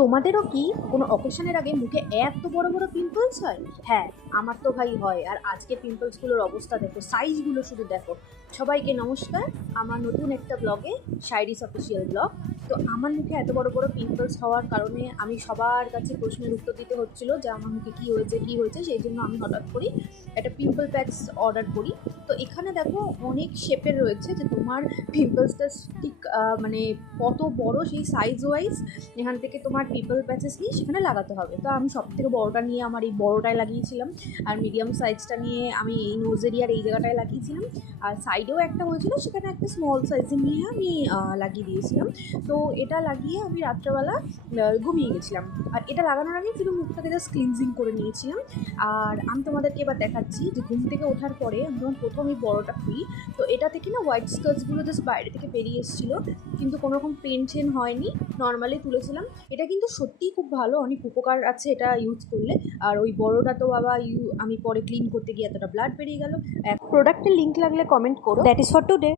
তোমাদেরও কি কোনো অকেশনের আগে মুখে এত বড় বড় পিম্পলস হয়? হ্যাঁ, আমার তো ভাই হয়। আর আজকে পিম্পলসগুলোর অবস্থা দেখো, সাইজগুলো শুধু দেখো। সবাইকে নমস্কার, আমার নতুন একটা ব্লগে, শাইরিস অফিসিয়াল ব্লগ। তো আমার মুখে এত বড় বড় পিম্পলস হওয়ার কারণে আমি সবার কাছে প্রশ্নের উত্তর দিতে হচ্ছিল যে আমার মুখে কী হয়েছে। সেই জন্য আমি হঠাৎ করি একটা পিম্পল প্যাচ অর্ডার করি। তো এখানে দেখো অনেক শেপের রয়েছে, যে তোমার পিম্পলসটা ঠিক মানে কত বড় সেই সাইজ ওয়াইজ এখান থেকে তোমার পিম্পল প্যাচেস নিয়ে সেখানে লাগাতে হবে। তো আমি সব থেকে বড়োটা নিয়ে আমার এই বড়োটায় লাগিয়েছিলাম, আর মিডিয়াম সাইজটা নিয়ে আমি এই নোজ এরিয়ার এই জায়গাটায় লাগিয়েছিলাম, আর সাইডেও একটা হয়েছিল সেখানে একটা স্মল সাইজে নিয়ে আমি লাগিয়ে দিয়েছিলাম। তো এটা লাগিয়ে আমি রাত্রেবেলা ঘুমিয়ে গেছিলাম। আর এটা লাগানোর আগে পুরো মুখটাকে জাস্ট ক্লিনজিং করে নিয়েছিলাম। আর আমি তোমাদেরকে এবার দেখাচ্ছি যে ঘুম থেকে ওঠার পরে আমি যখন প্রথম এই বড়োটা খুলি, তো এটা থেকে না হোয়াইট স্কার্টসগুলো জাস্ট বাইরে থেকে বেরিয়ে এসেছিলো, কিন্তু কোনো রকম পেন টেন হয়নি, নর্মালি তুলেছিলাম। এটা কিন্তু সত্যিই খুব ভালো, অনেক উপকার আছে এটা ইউজ করলে। আর ওই বড়োটা তো বাবা আমি পরে ক্লিন করতে গিয়ে এতটা ব্লাড বেরিয়ে গেল। প্রোডাক্টের লিঙ্ক লাগলে কমেন্ট করো। That is for today.